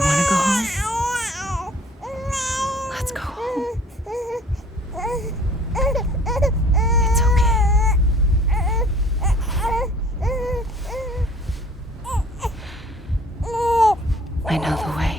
You want to go home? Let's go home. It's okay. I know the way.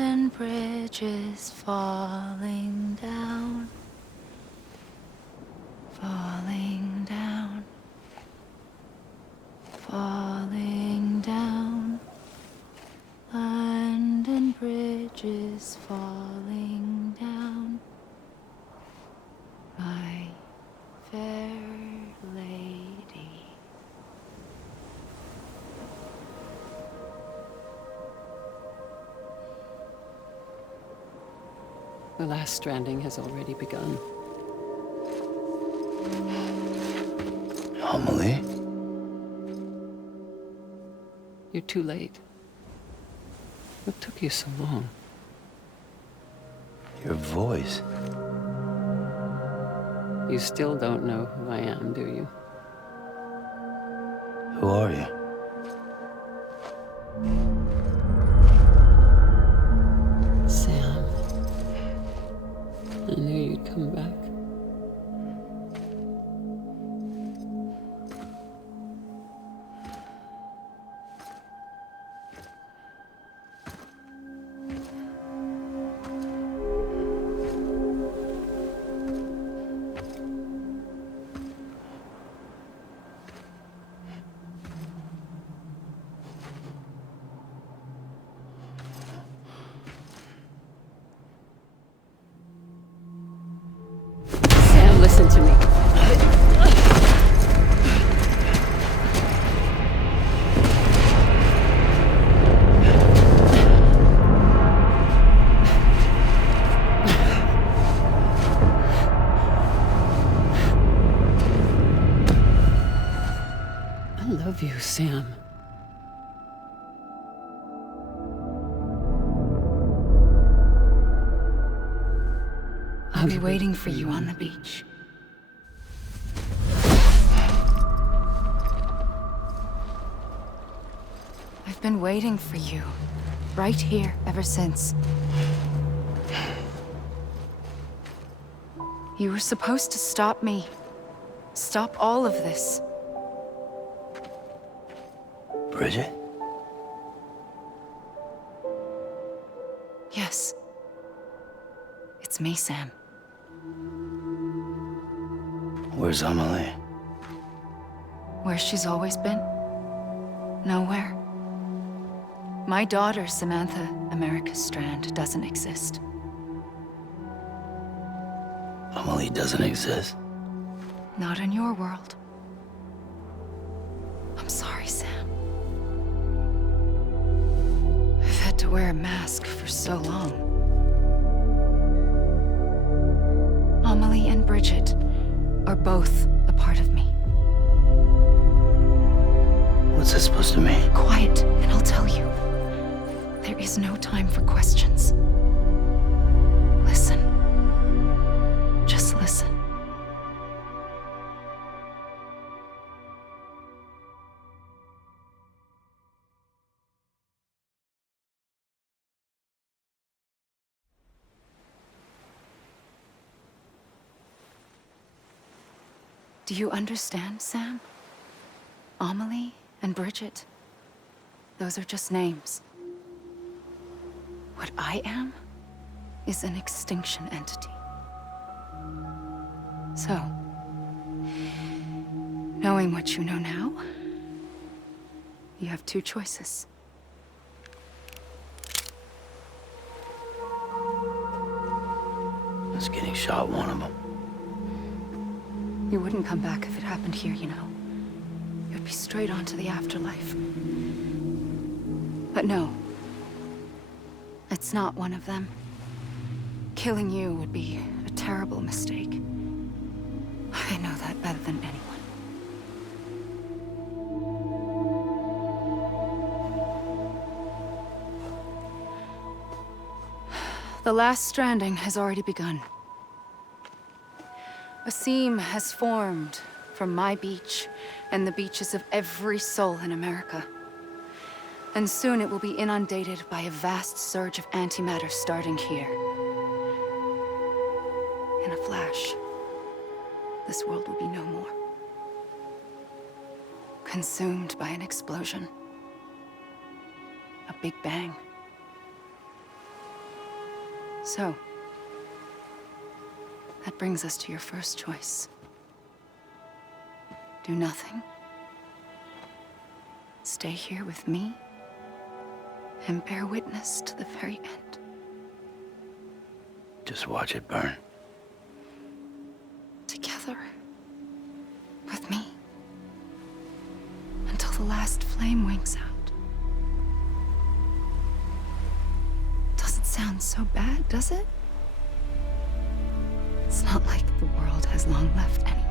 And bridges falling down, falling down, falling down, London bridges falling down, my fair lady. The last stranding has already begun. Amelie? You're too late. What took you so long? Your voice. You still don't know who I am, do you? Who are you? Sam. I knew you'd come back. Listen to me. I love you, Sam. I'll be waiting for you on the beach. I've been waiting for you. Right here, ever since. You were supposed to stop me. Stop all of this. Bridget? Yes. It's me, Sam. Where's Amelie? Where she's always been. Nowhere. My daughter, Samantha America Strand, doesn't exist. Amelie doesn't exist? Not in your world. I'm sorry, Sam. I've had to wear a mask for so long. Amelie and Bridget are both a part of me. What's that supposed to mean? Quiet, and I'll tell you. There is no time for questions. Listen. Just listen. Do you understand, Sam? Amelie and Bridget, those are just names. What I am is an extinction entity. So, knowing what you know now, you have two choices. Is getting shot one of them? You wouldn't come back if it happened here, you know. You'd be straight on to the afterlife. But no. It's not one of them. Killing you would be a terrible mistake. I know that better than anyone. The last stranding has already begun. A seam has formed from my beach and the beaches of every soul in America. And soon it will be inundated by a vast surge of antimatter starting here. In a flash, this world will be no more. Consumed by an explosion. A big bang. So, that brings us to your first choice. Do nothing. Stay here with me. And bear witness to the very end. Just watch it burn. Together. With me. Until the last flame winks out. Doesn't sound so bad, does it? It's not like the world has long left anyway.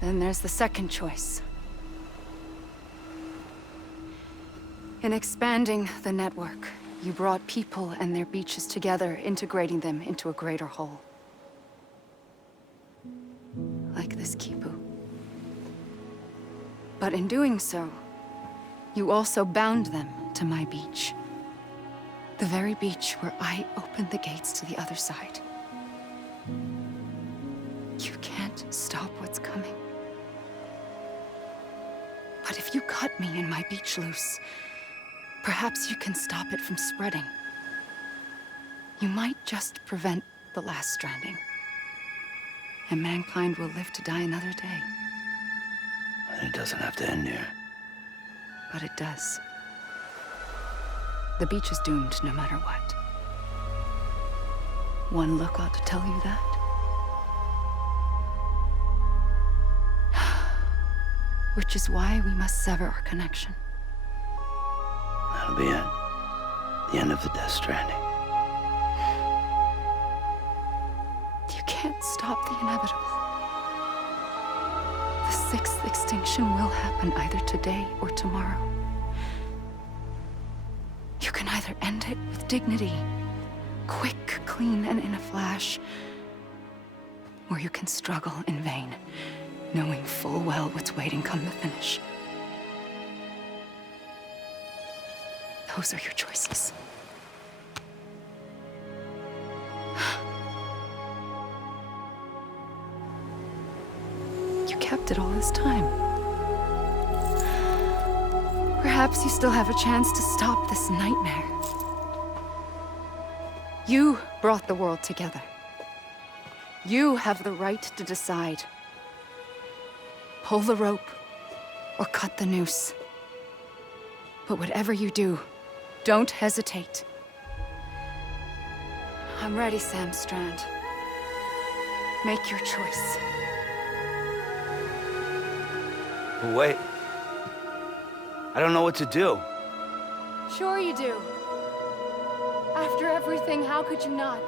Then there's the second choice. In expanding the network, you brought people and their beaches together, integrating them into a greater whole. Like this Kipu. But in doing so, you also bound them to my beach. The very beach where I opened the gates to the other side. You can't stop what's coming. But if you cut me and my beach loose, perhaps you can stop it from spreading. You might just prevent the last stranding. And mankind will live to die another day. And it doesn't have to end here. But it does. The beach is doomed no matter what. One look ought to tell you that. Which is why we must sever our connection. That'll be it. The end of the Death Stranding. You can't stop the inevitable. The sixth extinction will happen either today or tomorrow. You can either end it with dignity, quick, clean, and in a flash, or you can struggle in vain, knowing full well what's waiting come the finish. Those are your choices. You kept it all this time. Perhaps you still have a chance to stop this nightmare. You brought the world together. You have the right to decide. Pull the rope or cut the noose. But whatever you do, don't hesitate. I'm ready, Sam Strand. Make your choice. Wait. I don't know what to do. Sure you do. After everything, how could you not?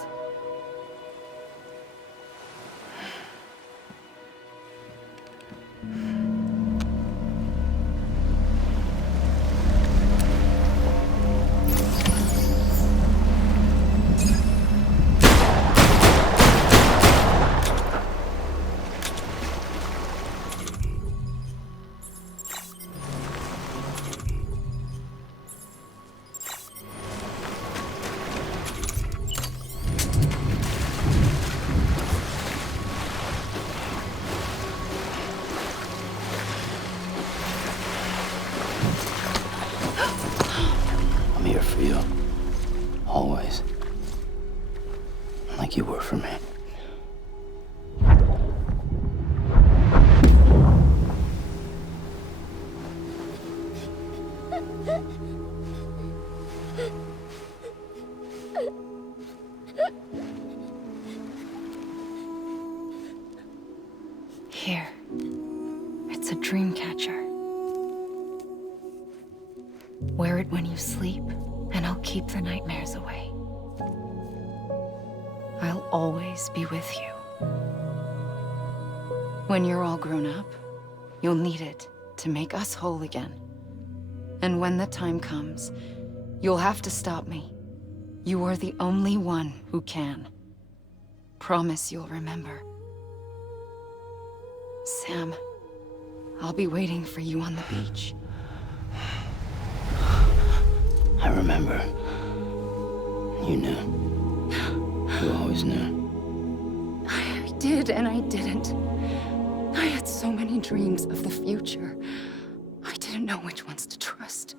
I'm here for you. Always. Like you were for me. Here. It's a dream catcher. Wear it when you sleep, and I'll keep the nightmares away. I'll always be with you. When you're all grown up, you'll need it to make us whole again. And when the time comes, you'll have to stop me. You are the only one who can. Promise you'll remember. Sam, I'll be waiting for you on the beach. I remember. You knew. You always knew. I did and I didn't. I had so many dreams of the future. I didn't know which ones to trust.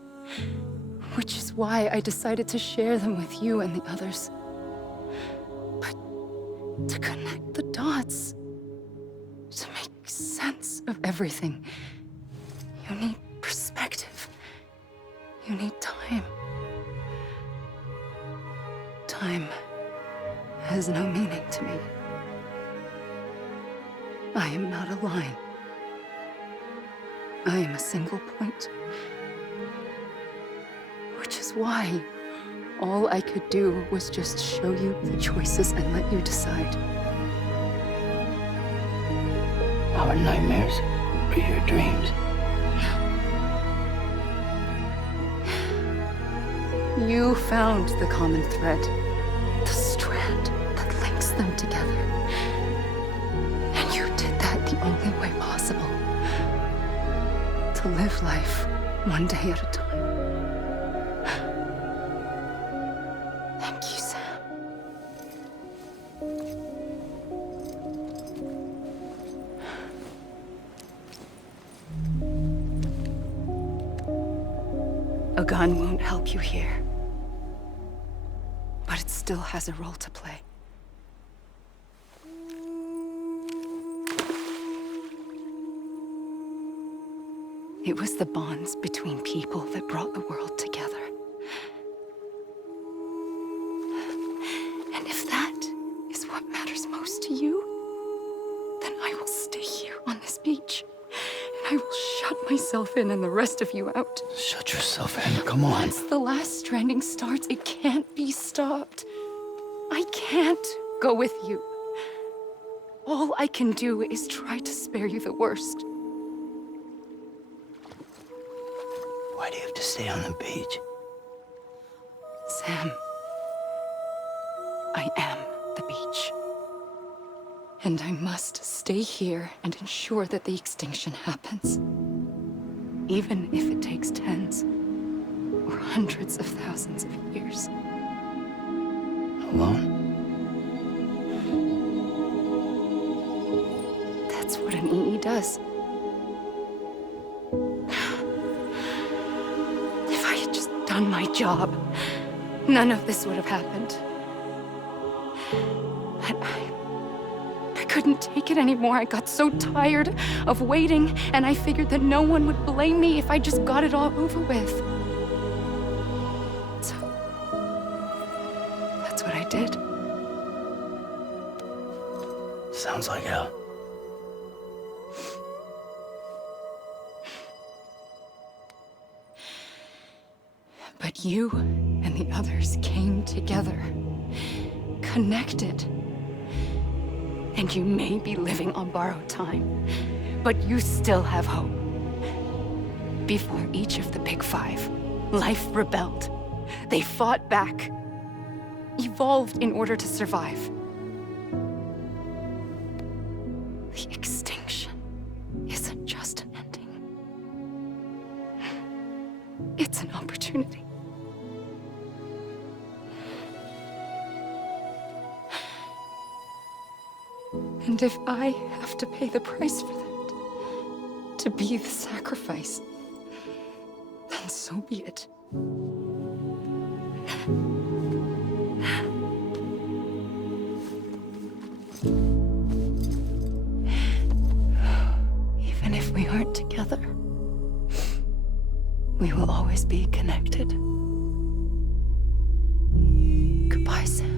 Which is why I decided to share them with you and the others. But to connect the dots, to make sense of everything, you need perspective. You need time. Time has no meaning to me. I am not a line. I am a single point. Which is why all I could do was just show you the choices and let you decide. Our nightmares are your dreams. You found the common thread, the strand that links them together. And you did that the only way possible. To live life one day at a time. Thank you, Sam. A gun won't help you here. But it still has a role to play. It was the bonds between people that brought the world together. And if that is what matters most to you, then I will stay here on this beach. And I will shut myself in and the rest of you out. Shut yourself in, come on. Once the last stranding starts, it can't be stopped. I can't go with you. All I can do is try to spare you the worst. Why do you have to stay on the beach? Sam, I am the beach. And I must stay here and ensure that the extinction happens. Even if it takes tens or hundreds of thousands of years. Alone? That's what an EE does. If I had just done my job, none of this would have happened. But I couldn't take it anymore. I got so tired of waiting, and I figured that no one would blame me if I just got it all over with. So, that's what I did. Sounds like hell. But you and the others came together, connected. And you may be living on borrowed time, but you still have hope. Before each of the Big Five, life rebelled. They fought back, evolved in order to survive. The extinction isn't just an ending. It's an opportunity. And if I have to pay the price for that, to be the sacrifice, then so be it. Even if we aren't together, we will always be connected. Goodbye, Sam.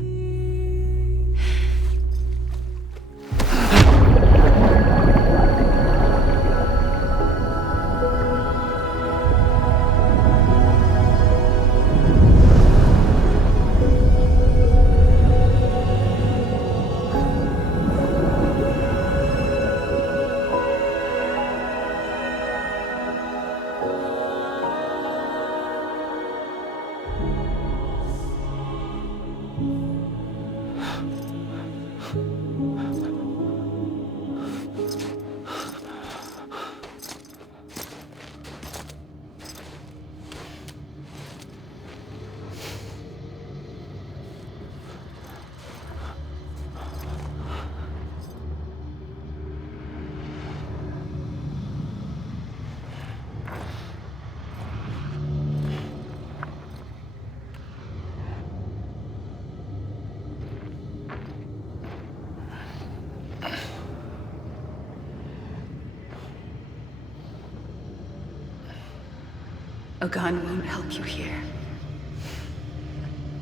A gun won't help you here,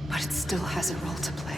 but it still has a role to play.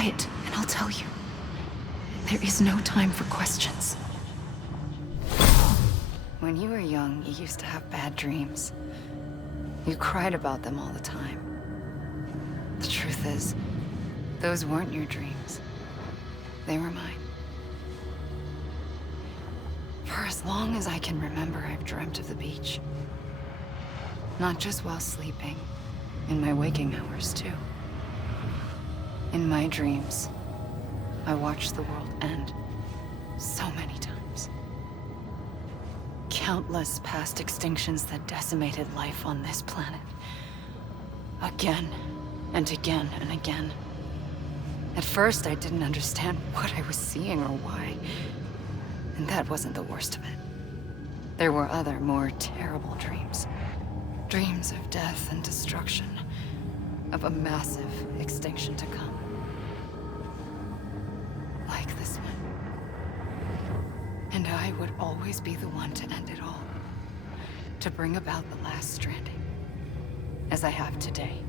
quiet, and I'll tell you. There is no time for questions. When you were young, you used to have bad dreams. You cried about them all the time. The truth is, those weren't your dreams. They were mine. For as long as I can remember, I've dreamt of the beach. Not just while sleeping, in my waking hours too. In my dreams, I watched the world end so many times. Countless past extinctions that decimated life on this planet. Again, and again, and again. At first, I didn't understand what I was seeing or why. And that wasn't the worst of it. There were other, more terrible dreams. Dreams of death and destruction. Of a massive extinction to come. Like this one. And I would always be the one to end it all. To bring about the last stranding. As I have today.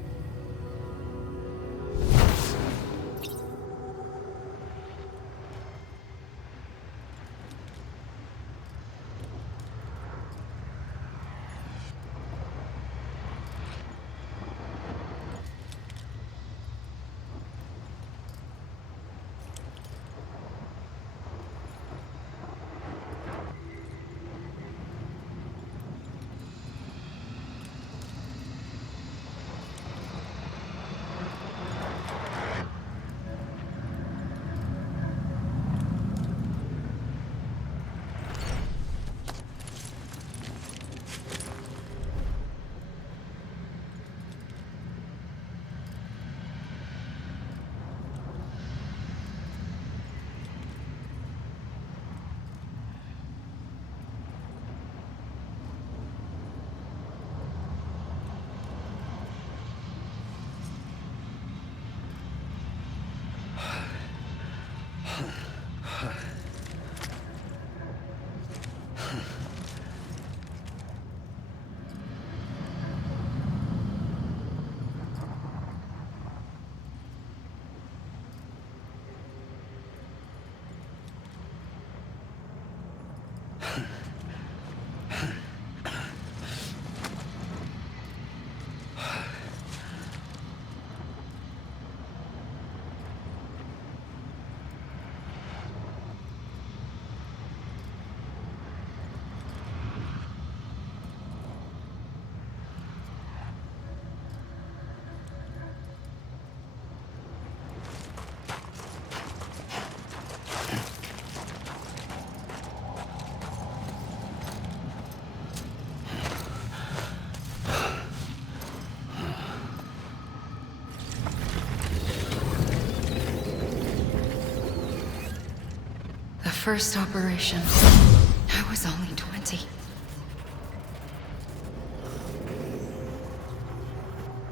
First operation, I was only 20.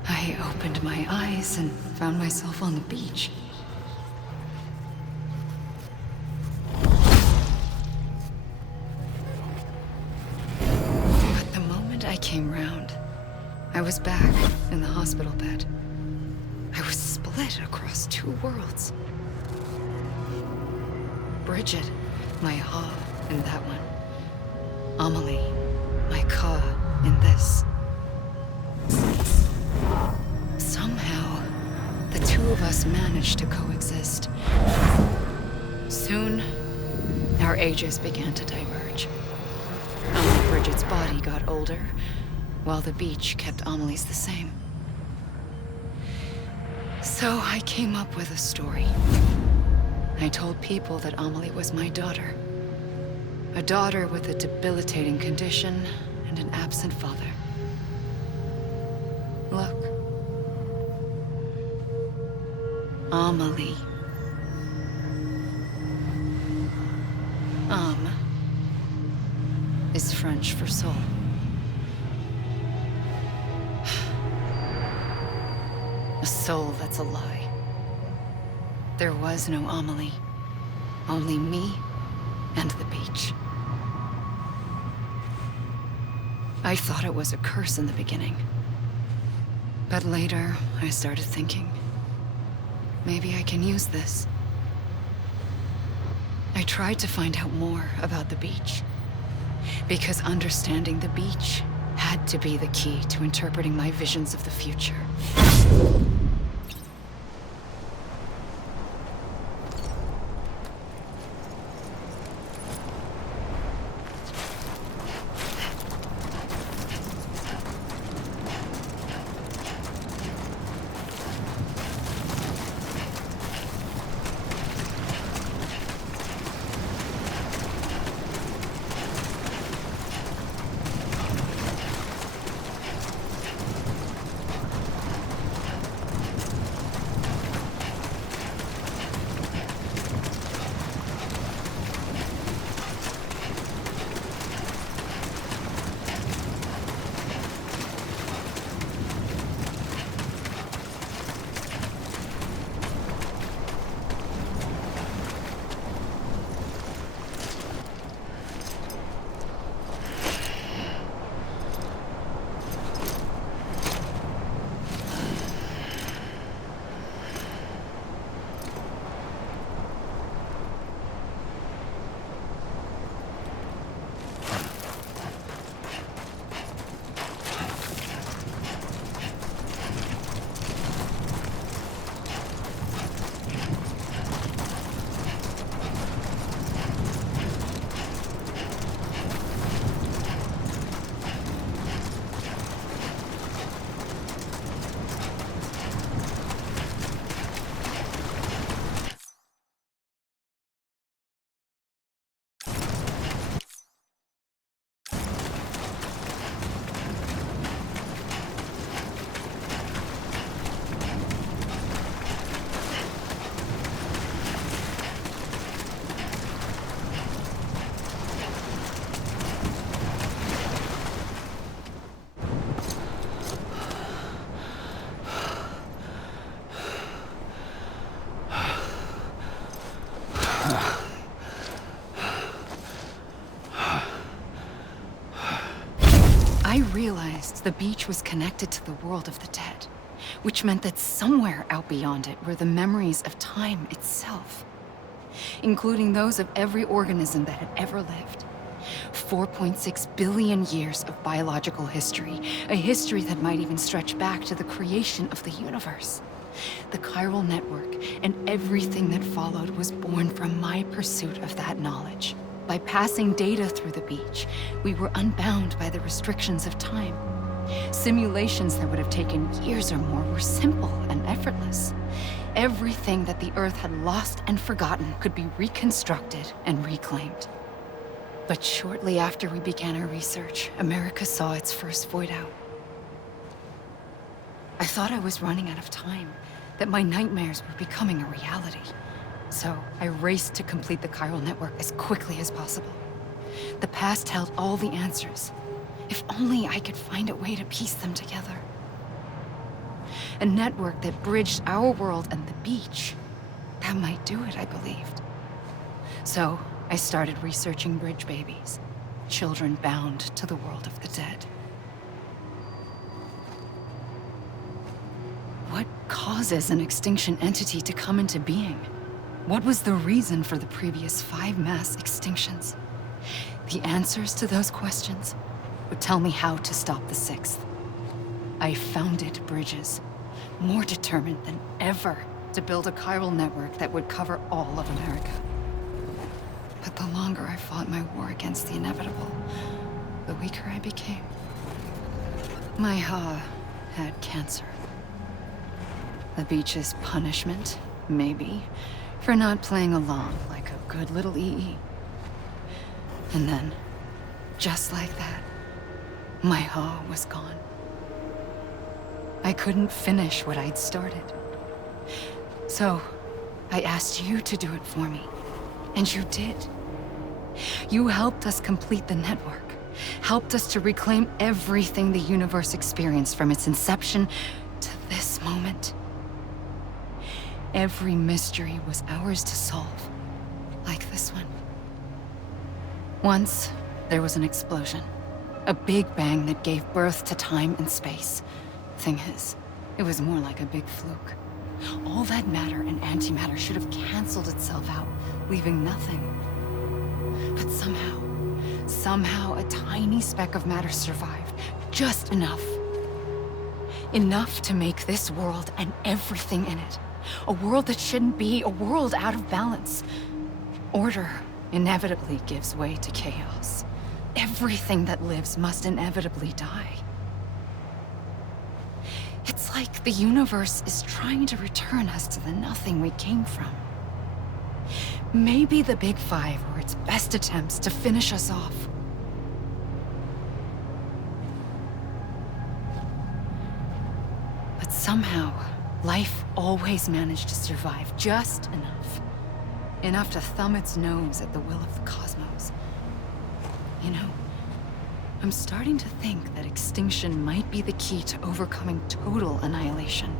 I opened my eyes and found myself on the beach. But the moment I came round, I was back in the hospital bed. I was split across two worlds. Bridget, my ha in that one. Amelie, my ka in this. Somehow, the two of us managed to coexist. Soon, our ages began to diverge. Bridget's body got older, while the beach kept Amelie's the same. So I came up with a story. I told people that Amelie was my daughter. A daughter with a debilitating condition and an absent father. Look. Amelie. Âme is French for soul. A soul that's a lie. There was no Amelie. Only me and the beach. I thought it was a curse in the beginning. But later, I started thinking. maybe I can use this. I tried to find out more about the beach. Because understanding the beach had to be the key to interpreting my visions of the future. I realized the beach was connected to the world of the dead, which meant that somewhere out beyond it were the memories of time itself, including those of every organism that had ever lived. 4.6 billion years of biological history, a history that might even stretch back to the creation of the universe. The chiral network and everything that followed was born from my pursuit of that knowledge. By passing data through the beach, we were unbound by the restrictions of time. Simulations that would have taken years or more were simple and effortless. Everything that the Earth had lost and forgotten could be reconstructed and reclaimed. But shortly after we began our research, America saw its first void out. I thought I was running out of time, that my nightmares were becoming a reality. So I raced to complete the chiral network as quickly as possible. The past held all the answers. If only I could find a way to piece them together. A network that bridged our world and the beach. That might do it, I believed. So I started researching bridge babies, children bound to the world of the dead. What causes an extinction entity to come into being? What was the reason for the previous 5 mass extinctions? The answers to those questions would tell me how to stop the 6th. I founded bridges, more determined than ever to build a chiral network that would cover all of America. But the longer I fought my war against the inevitable, the weaker I became. My Ha had cancer. The beach's punishment, maybe, for not playing along like a good little EE. And then, just like that, my Ha was gone. I couldn't finish what I'd started. So, I asked you to do it for me. And you did. You helped us complete the network. Helped us to reclaim everything the universe experienced from its inception to this moment. Every mystery was ours to solve, like this one. Once, there was an explosion. A big bang that gave birth to time and space. Thing is, it was more like a big fluke. All that matter and antimatter should have canceled itself out, leaving nothing. But somehow a tiny speck of matter survived. Just enough. Enough to make this world and everything in it. A world that shouldn't be, a world out of balance. Order inevitably gives way to chaos. Everything that lives must inevitably die. It's like the universe is trying to return us to the nothing we came from. Maybe the Big Five were its best attempts to finish us off. But somehow, life always managed to survive just enough. Enough to thumb its nose at the will of the cosmos. You know, I'm starting to think that extinction might be the key to overcoming total annihilation.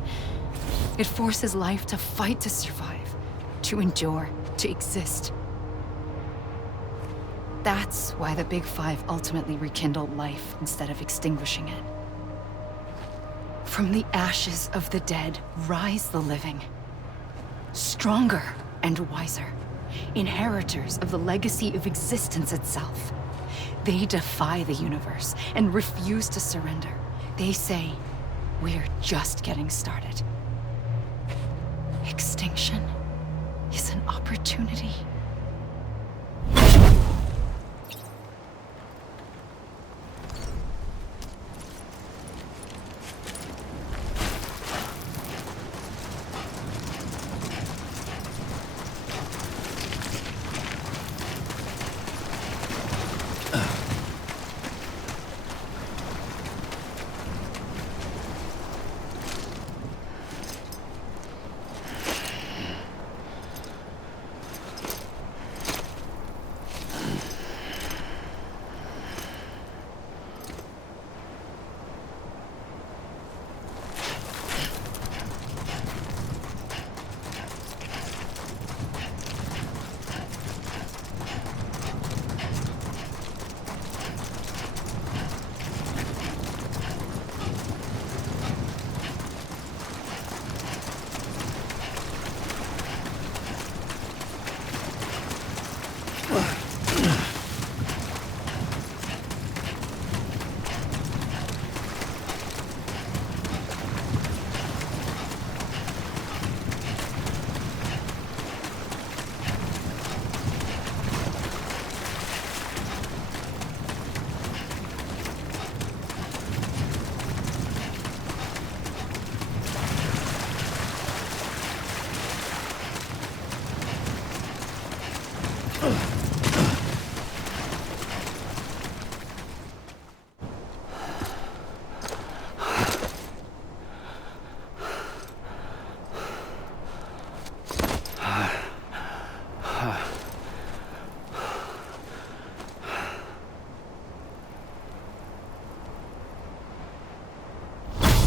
It forces life to fight to survive, to endure, to exist. That's why the Big Five ultimately rekindled life instead of extinguishing it. From the ashes of the dead rise the living. Stronger and wiser. Inheritors of the legacy of existence itself. They defy the universe and refuse to surrender. They say, we're just getting started. Extinction is an opportunity.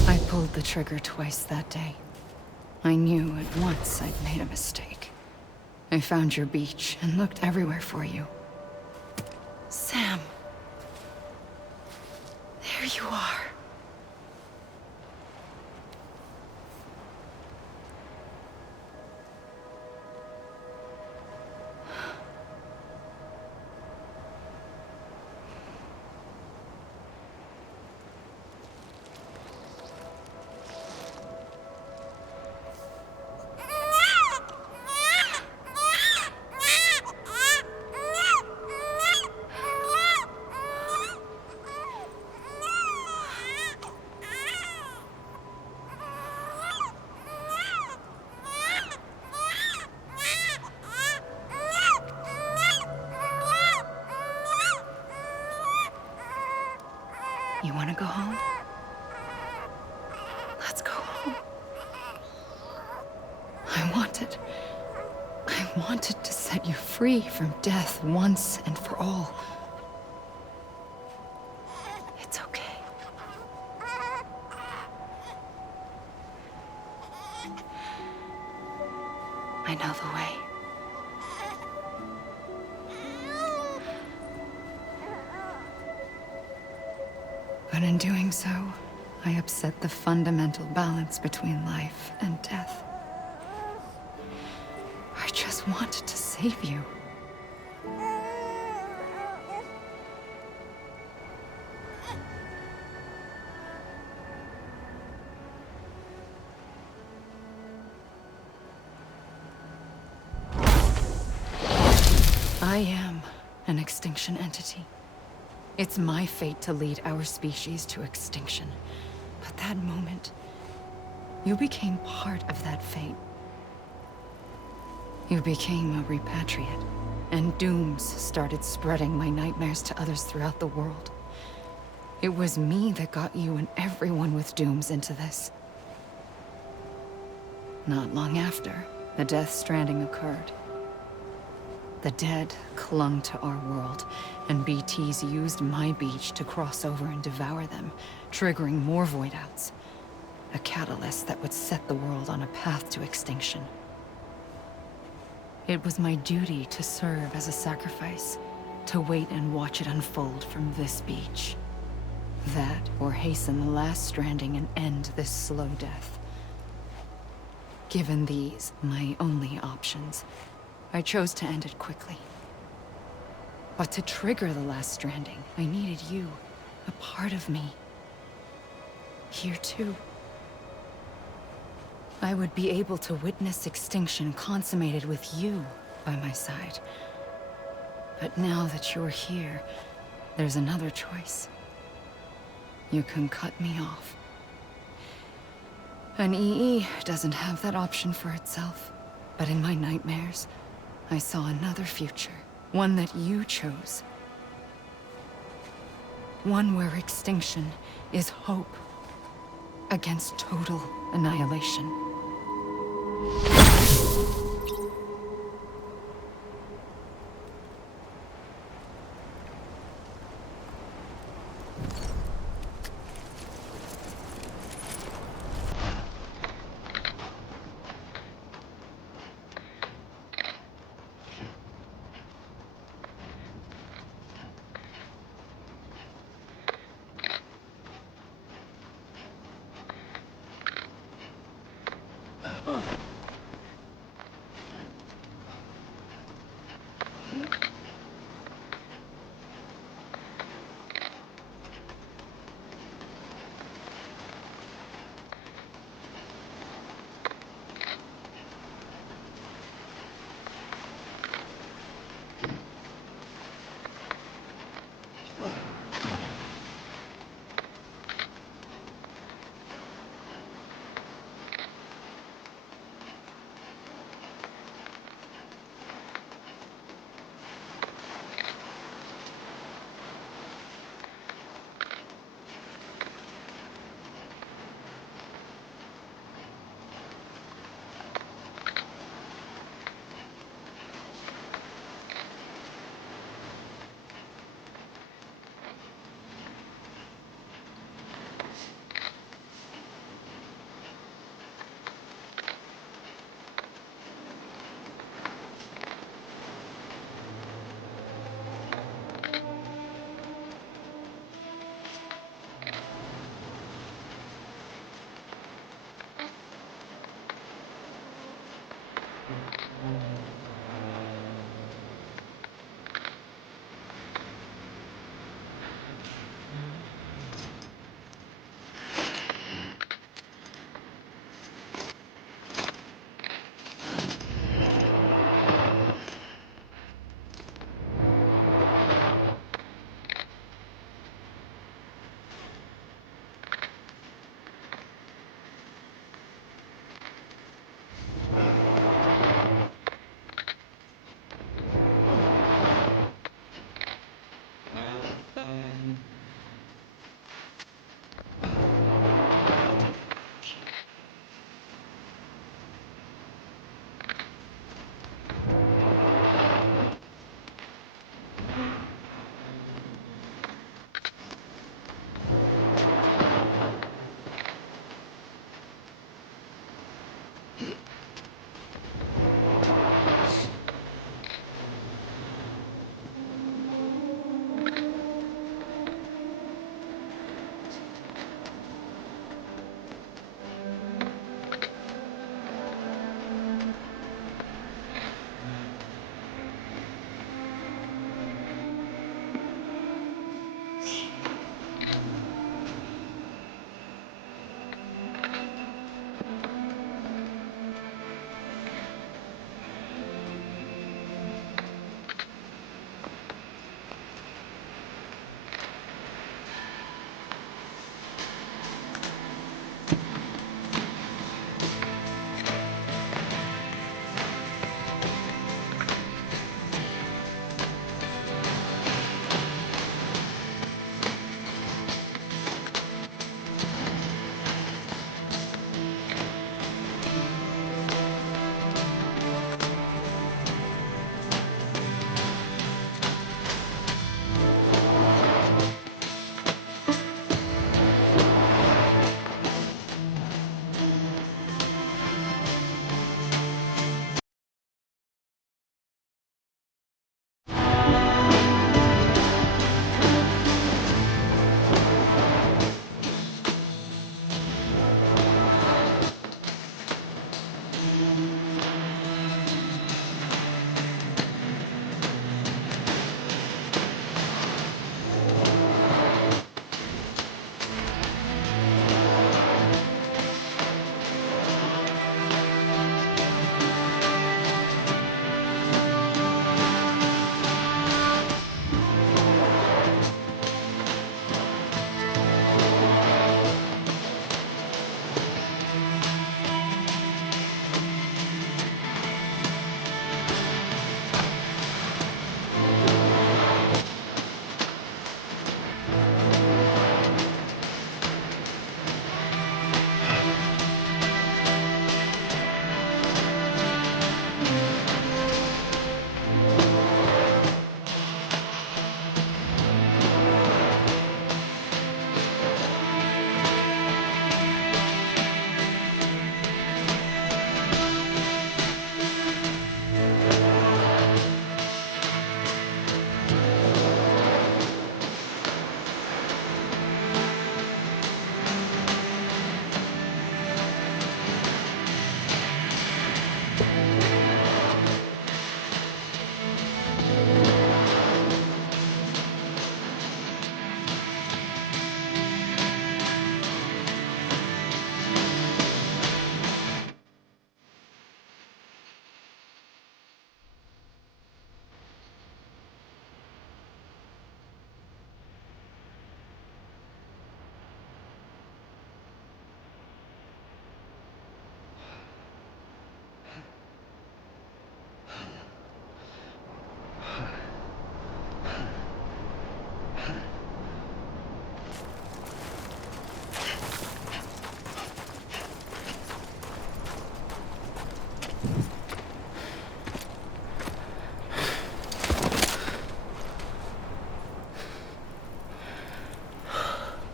I pulled the trigger twice that day. I knew at once I'd made a mistake. I found your beach and looked everywhere for you. Sam. There you are. You want to go home? Let's go home. I wanted to set you free from death once and for all. It's okay. I know the way. But in doing so, I upset the fundamental balance between life and death. just wanted to save you. I am an extinction entity. It's my fate to lead our species to extinction. But that moment, you became part of that fate. You became a repatriate, and dooms started spreading my nightmares to others throughout the world. It was me that got you and everyone with dooms into this. Not long after, the Death Stranding occurred. The dead clung to our world, and BTs used my beach to cross over and devour them, triggering more void-outs. A catalyst that would set the world on a path to extinction. It was my duty to serve as a sacrifice, to wait and watch it unfold from this beach. That, or hasten the last stranding and end this slow death. Given these, my only options, I chose to end it quickly. But to trigger the last stranding, I needed you, a part of me. Here too. I would be able to witness extinction consummated with you by my side. But now that you're here, there's another choice. You can cut me off. An EE doesn't have that option for itself. But in my nightmares, I saw another future. One that you chose. One where extinction is hope against total annihilation.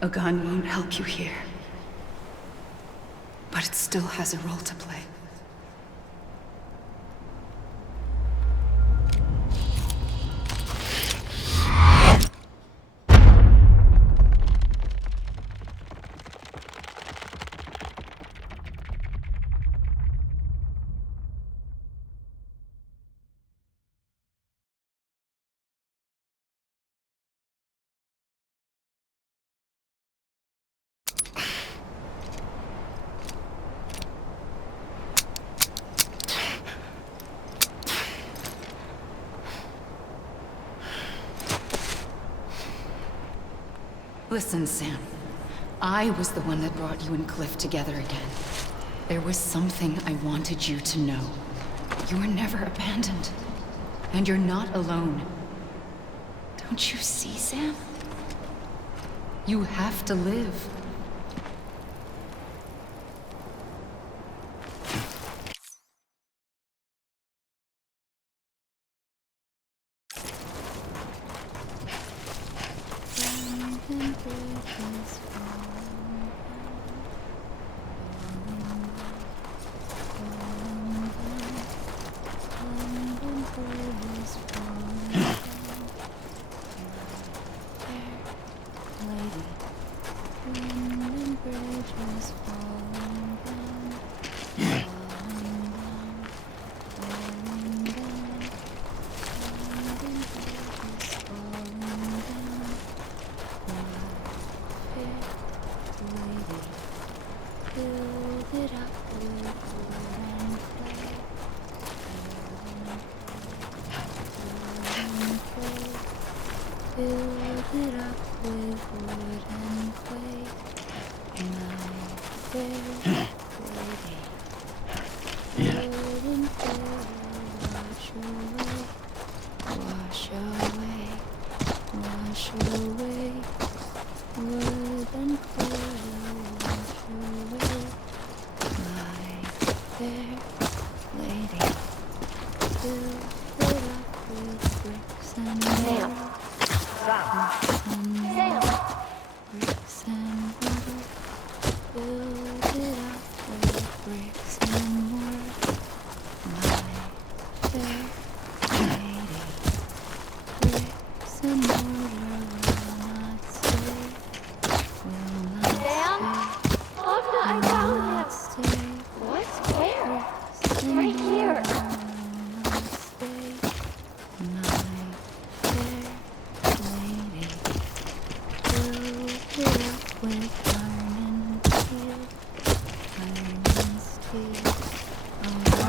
A gun won't help you here. But it still has a role to play. Listen, Sam. I was the one that brought you and Cliff together again. There was something I wanted you to know. You were never abandoned. And you're not alone. Don't you see, Sam? You have to live.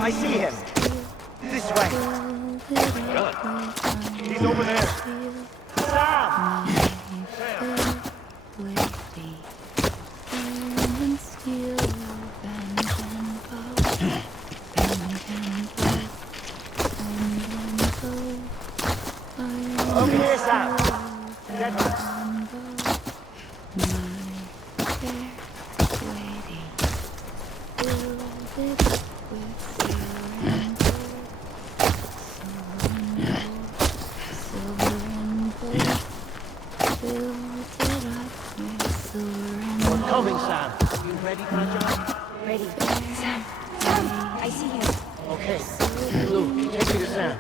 I see him. This way. He's over there. Sam! Over here, Sam. Get her. Coming, Sam. You ready for a job? Ready. Sam. Sam. I see him. Okay. Blue, take me to Sam.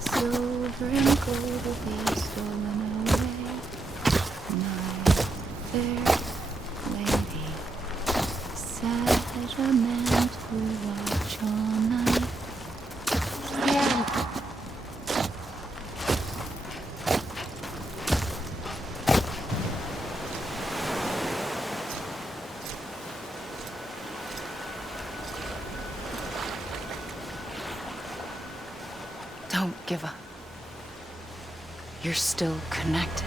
Silver and gold will be stolen away. My fair lady, sad a man to watch all night. Don't give up. You're still connected.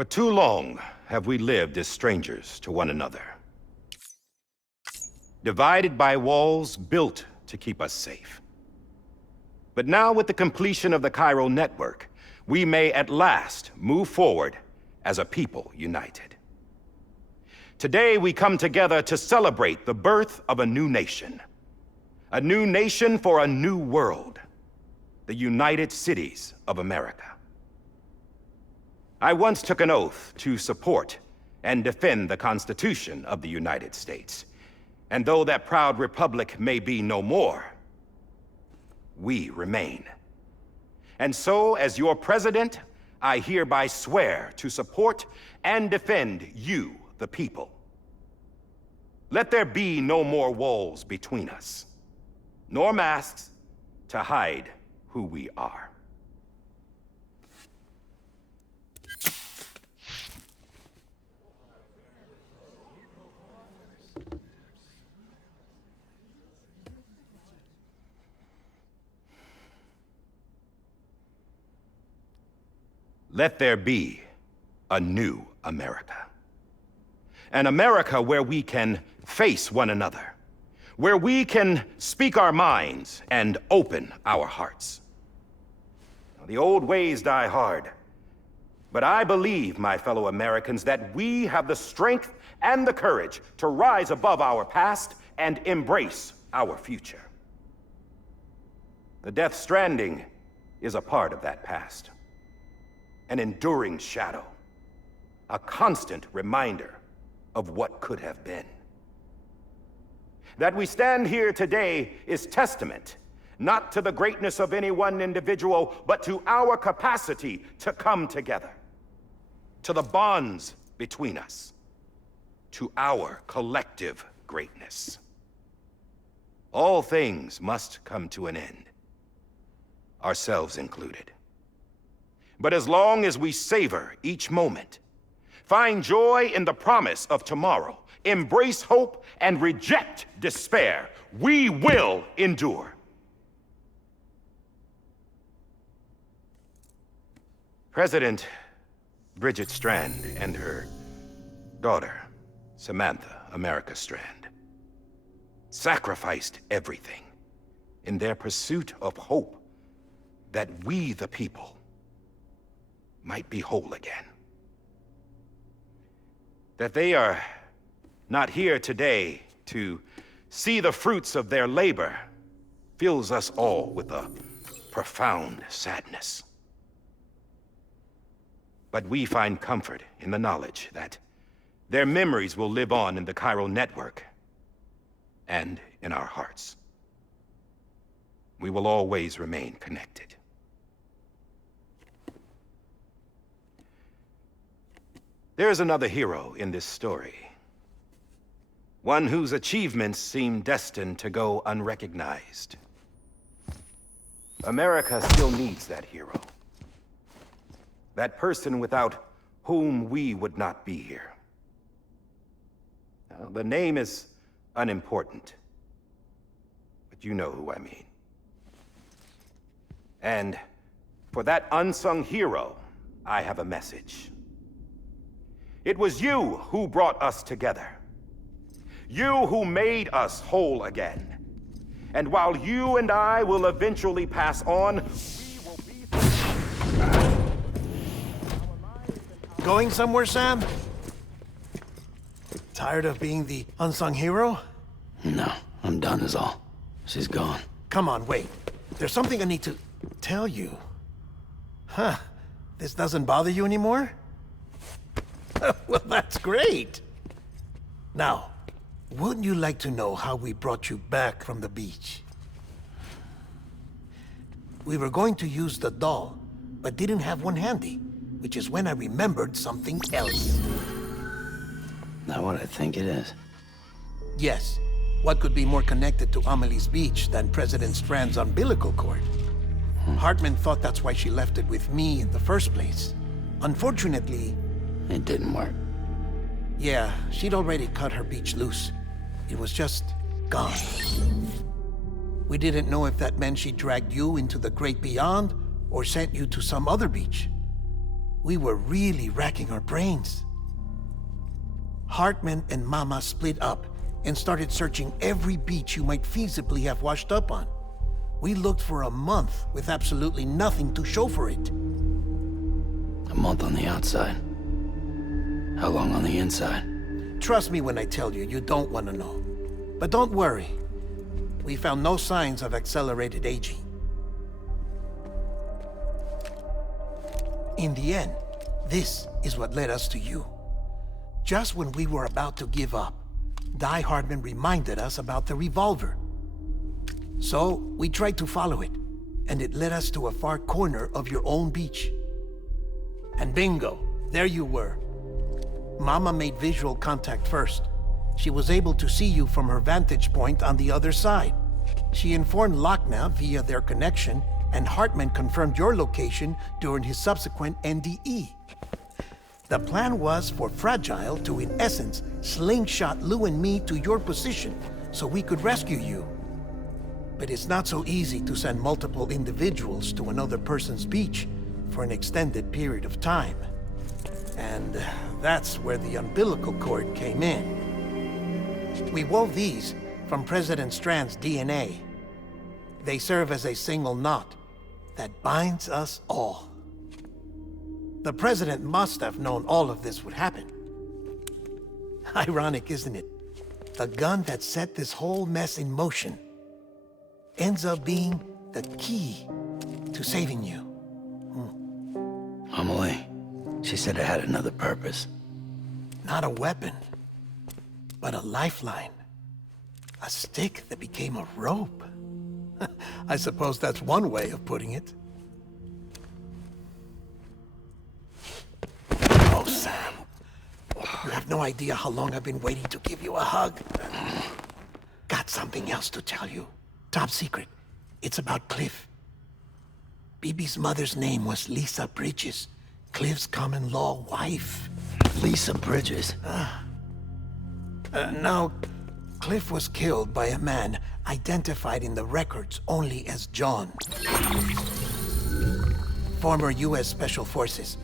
For too long have we lived as strangers to one another. Divided by walls built to keep us safe. But now with the completion of the chiral network, we may at last move forward as a people united. Today we come together to celebrate the birth of a new nation. A new nation for a new world. The United Cities of America. I once took an oath to support and defend the Constitution of the United States. And though that proud republic may be no more, we remain. And so, as your president, I hereby swear to support and defend you, the people. Let there be no more walls between us, nor masks to hide who we are. Let there be a new America. An America where we can face one another, where we can speak our minds and open our hearts. Now, the old ways die hard, but I believe, my fellow Americans, that we have the strength and the courage to rise above our past and embrace our future. The Death Stranding is a part of that past. An enduring shadow, a constant reminder of what could have been. That we stand here today is testament, not to the greatness of any one individual, but to our capacity to come together, to the bonds between us, to our collective greatness. All things must come to an end, ourselves included. But as long as we savor each moment, find joy in the promise of tomorrow, embrace hope, and reject despair, we will endure. President Bridget Strand and her daughter, Samantha America Strand, sacrificed everything in their pursuit of hope that we, the people, might be whole again. That they are not here today to see the fruits of their labor fills us all with a profound sadness. But we find comfort in the knowledge that their memories will live on in the chiral network and in our hearts. We will always remain connected. There's another hero in this story. One whose achievements seem destined to go unrecognized. America still needs that hero. That person without whom we would not be here. Now, the name is unimportant, but you know who I mean. And for that unsung hero, I have a message. It was you who brought us together. You who made us whole again. And while you and I will eventually pass on, we will be... Going somewhere, Sam? Tired of being the unsung hero? No, I'm done is all. She's gone. Come on, wait. There's something I need to tell you. Huh. This doesn't bother you anymore? Well, that's great. Now, wouldn't you like to know how we brought you back from the beach? We were going to use the doll, but didn't have one handy, which is when I remembered something else. Not what I think it is. Yes. What could be more connected to Amelie's beach than President Strand's umbilical cord? Hartman thought that's why she left it with me in the first place. Unfortunately... It didn't work. Yeah, she'd already cut her beach loose. It was just gone. We didn't know if that meant she dragged you into the great beyond or sent you to some other beach. We were really racking our brains. Hartman and Mama split up and started searching every beach you might feasibly have washed up on. We looked for a month with absolutely nothing to show for it. A month on the outside. How long on the inside? Trust me when I tell you, you don't want to know. But don't worry. We found no signs of accelerated aging. In the end, this is what led us to you. Just when we were about to give up, Die Hardman reminded us about the revolver. So, we tried to follow it, and it led us to a far corner of your own beach. And bingo, there you were. Mama made visual contact first. She was able to see you from her vantage point on the other side. She informed Wagner via their connection, and Hartman confirmed your location during his subsequent NDE. The plan was for Fragile to, in essence, slingshot Lou and me to your position so we could rescue you. But it's not so easy to send multiple individuals to another person's beach for an extended period of time. And that's where the umbilical cord came in. We wove these from President Strand's DNA. They serve as a single knot that binds us all. The President must have known all of this would happen. Ironic, isn't it? The gun that set this whole mess in motion ends up being the key to saving you. Amelie, she said it had another purpose. Not a weapon, but a lifeline. A stick that became a rope. I suppose that's one way of putting it. Oh, Sam. You have no idea how long I've been waiting to give you a hug. Got something else to tell you. Top secret. It's about Cliff. Bibi's mother's name was Lisa Bridges, Cliff's common-law wife. Lisa Bridges? Now, Cliff was killed by a man identified in the records only as John. Former U.S. Special Forces.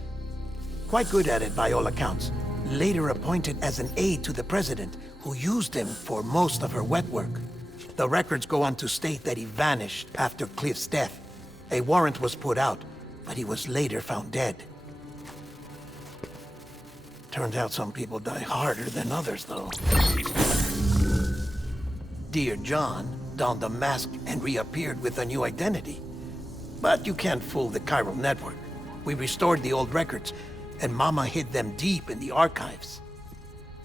Quite good at it by all accounts. Later appointed as an aide to the president, who used him for most of her wet work. The records go on to state that he vanished after Cliff's death. A warrant was put out, but he was later found dead. Turned out some people die harder than others, though. Dear John donned a mask and reappeared with a new identity. But you can't fool the chiral network. We restored the old records, and Mama hid them deep in the archives.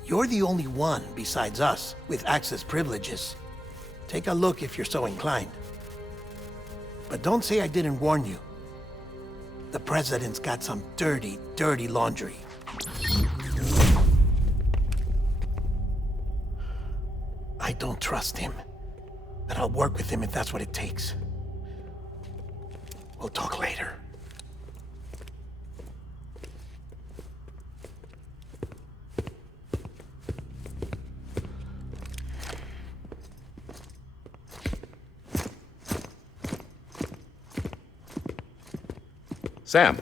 You're the only one, besides us, with access privileges. Take a look if you're so inclined. But don't say I didn't warn you. The president's got some dirty, dirty laundry. I don't trust him, but I'll work with him if that's what it takes. We'll talk later. Sam,